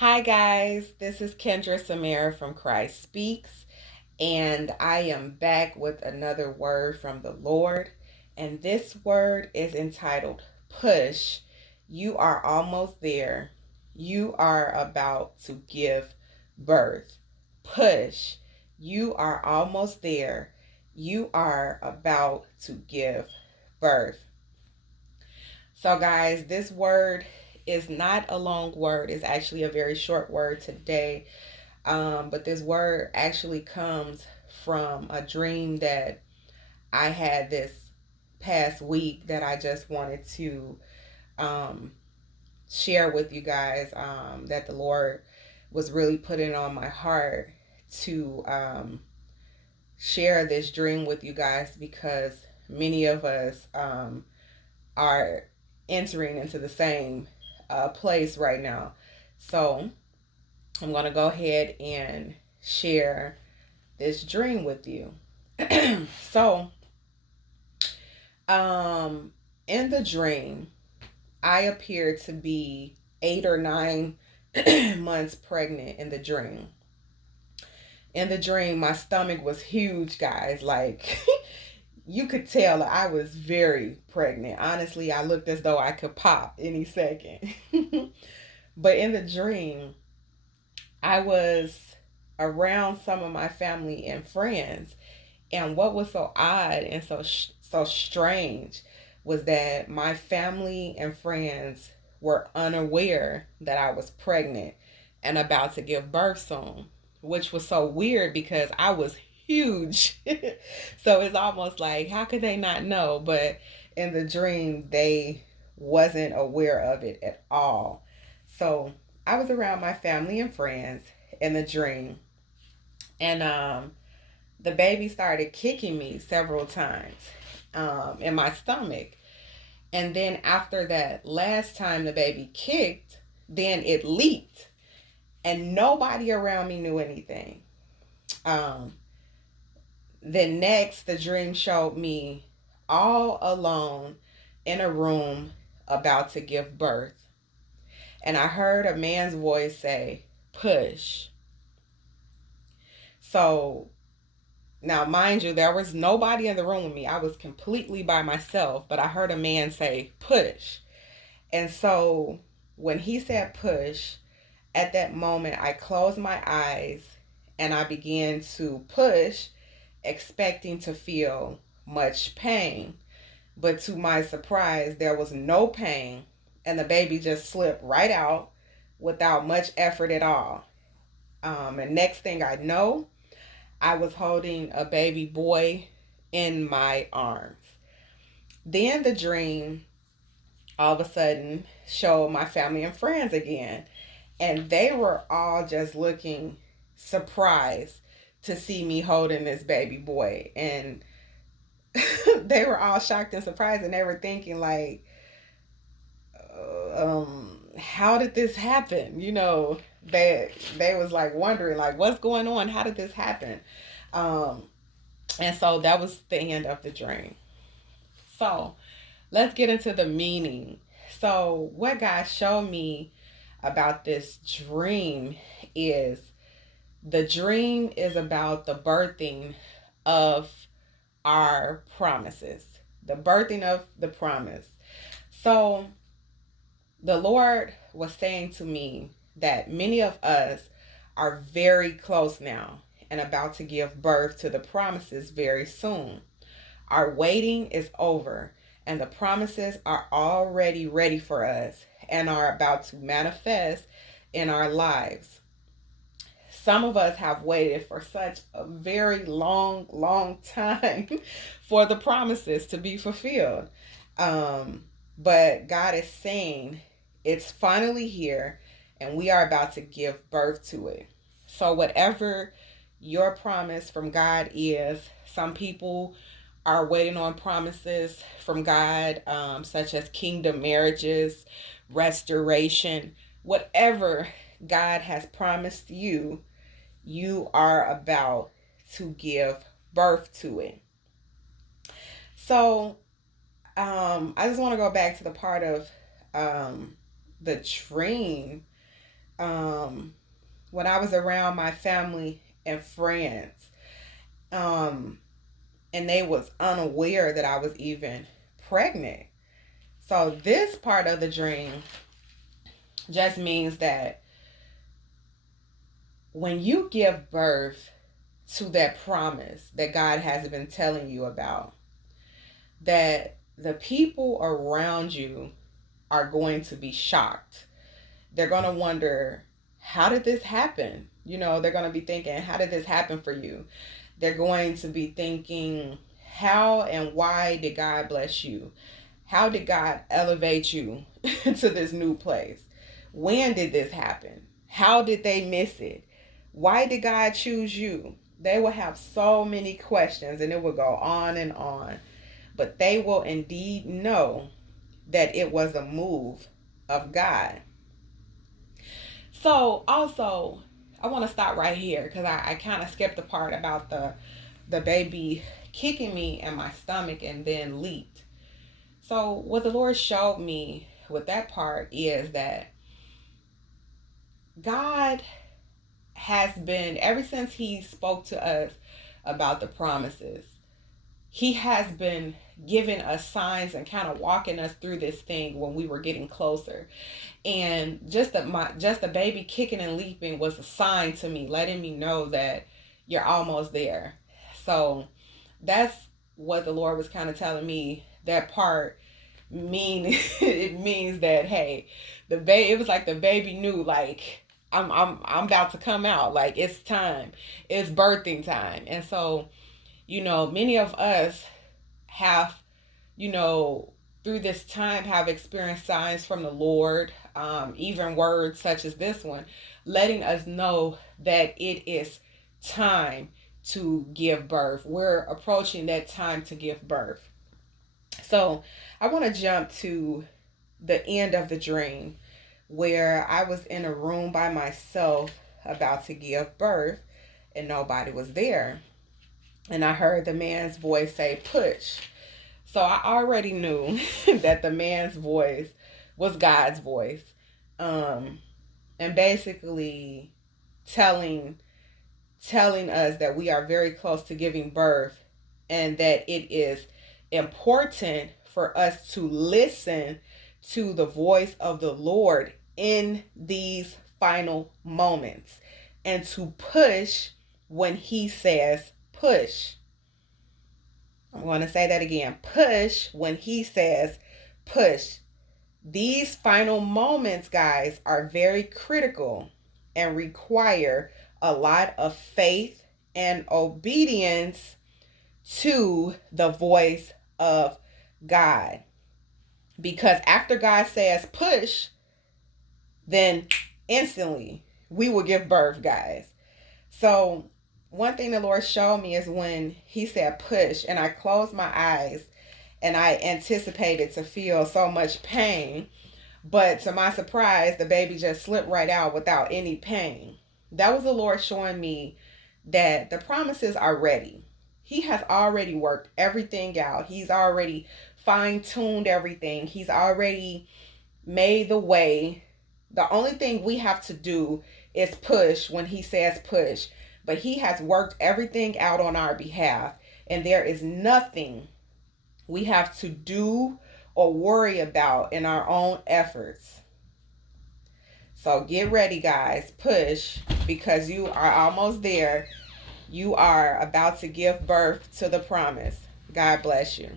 Hi, guys. This is Kendra Samara from Christ Speaks, and I am back with another word from the Lord. And this word is entitled Push. You are almost there. You are about to give birth. Push. You are almost there. You are about to give birth. So, guys, this word is not a long word. It's actually a very short word today. But this word actually comes from a dream that I had this past week that I just wanted to um, share with you guys. That the Lord was really putting on my heart to share this dream with you guys because many of us are entering into the same place right now. So I'm going to go ahead and share this dream with you. so, um, in the dream, I appeared to be 8 or 9 months pregnant in the dream. In the dream, my stomach was huge, guys. Like, you could tell I was very pregnant. Honestly, I looked as though I could pop any second. But in the dream, I was around some of my family and friends, and what was so odd and so strange was that my family and friends were unaware that I was pregnant and about to give birth soon, which was so weird because I was huge. So it's almost like how could they not know? But in the dream they wasn't aware of it at all. So I was around my family and friends in the dream, and the baby started kicking me several times in my stomach. And then after that last time the baby kicked, then it leaped, and nobody around me knew anything. Um, then next, the dream showed me all alone in a room about to give birth. And I heard a man's voice say, "Push." So now, mind you, there was nobody in the room with me. I was completely by myself, but I heard a man say, "Push." And so when he said push, at that moment, I closed my eyes and I began to push, expecting to feel much pain. But to my surprise, there was no pain, and the baby just slipped right out without much effort at all. And next thing I know, I was holding a baby boy in my arms. Then the dream all of a sudden showed my family and friends again. And they were all just looking surprised to see me holding this baby boy. And they were all shocked and surprised, and they were thinking, like, how did this happen? They was like wondering, like, what's going on? How did this happen? Um, and so that was the end of the dream. So let's get into the meaning. So, what God showed me about this dream is the dream is about the birthing of our promises, the birthing of the promise. So, the Lord was saying to me that many of us are very close now and about to give birth to the promises very soon. Our waiting is over, and the promises are already ready for us and are about to manifest in our lives. Some of us have waited for such a very long time for the promises to be fulfilled. Um, but God is saying it's finally here, and we are about to give birth to it. So, whatever your promise from God is, some people are waiting on promises from God, such as kingdom marriages, restoration, whatever God has promised you, you are about to give birth to it. So, I just want to go back to the part of the dream um, when I was around my family and friends, um, and they was unaware that I was even pregnant. So this part of the dream just means that when you give birth to that promise that God has been telling you about, that the people around you are going to be shocked. They're going to wonder, how did this happen? They're going to be thinking, how did this happen for you? They're going to be thinking, how and why did God bless you? How did God elevate you to this new place? When did this happen? How did they miss it? Why did God choose you? They will have so many questions, and it will go on and on. But they will indeed know that it was a move of God. So also, I want to stop right here because I kind of skipped the part about the baby kicking me in my stomach and then leaped. So what the Lord showed me with that part is that God has been, ever since he spoke to us about the promises, he has been giving us signs and kind of walking us through this thing when we were getting closer. And just the baby kicking and leaping was a sign to me, letting me know that you're almost there. So that's what the Lord was kind of telling me. That part it means that, hey, it was like the baby knew, like, I'm about to come out, like it's time, it's birthing time. And so, many of us have, through this time, have experienced signs from the Lord, even words such as this one, letting us know that it is time to give birth. We're approaching that time to give birth. So I want to jump to the end of the dream where I was in a room by myself about to give birth and nobody was there. And I heard the man's voice say, push. So I already knew that the man's voice was God's voice. Um, and basically telling telling us that we are very close to giving birth and that it is important for us to listen to the voice of the Lord in these final moments and to push when he says push. I'm going to say that again. Push when he says push. These final moments, guys, are very critical and require a lot of faith and obedience to the voice of God. Because after God says push, then instantly we will give birth, guys. So one thing the Lord showed me is when he said push and I closed my eyes and I anticipated to feel so much pain. But to my surprise, the baby just slipped right out without any pain. That was the Lord showing me that the promises are ready. He has already worked everything out. He's already fine-tuned everything. He's already made the way. The only thing we have to do is push when he says push. But he has worked everything out on our behalf. And there is nothing we have to do or worry about in our own efforts. So get ready, guys. Push because you are almost there. You are about to give birth to the promise. God bless you.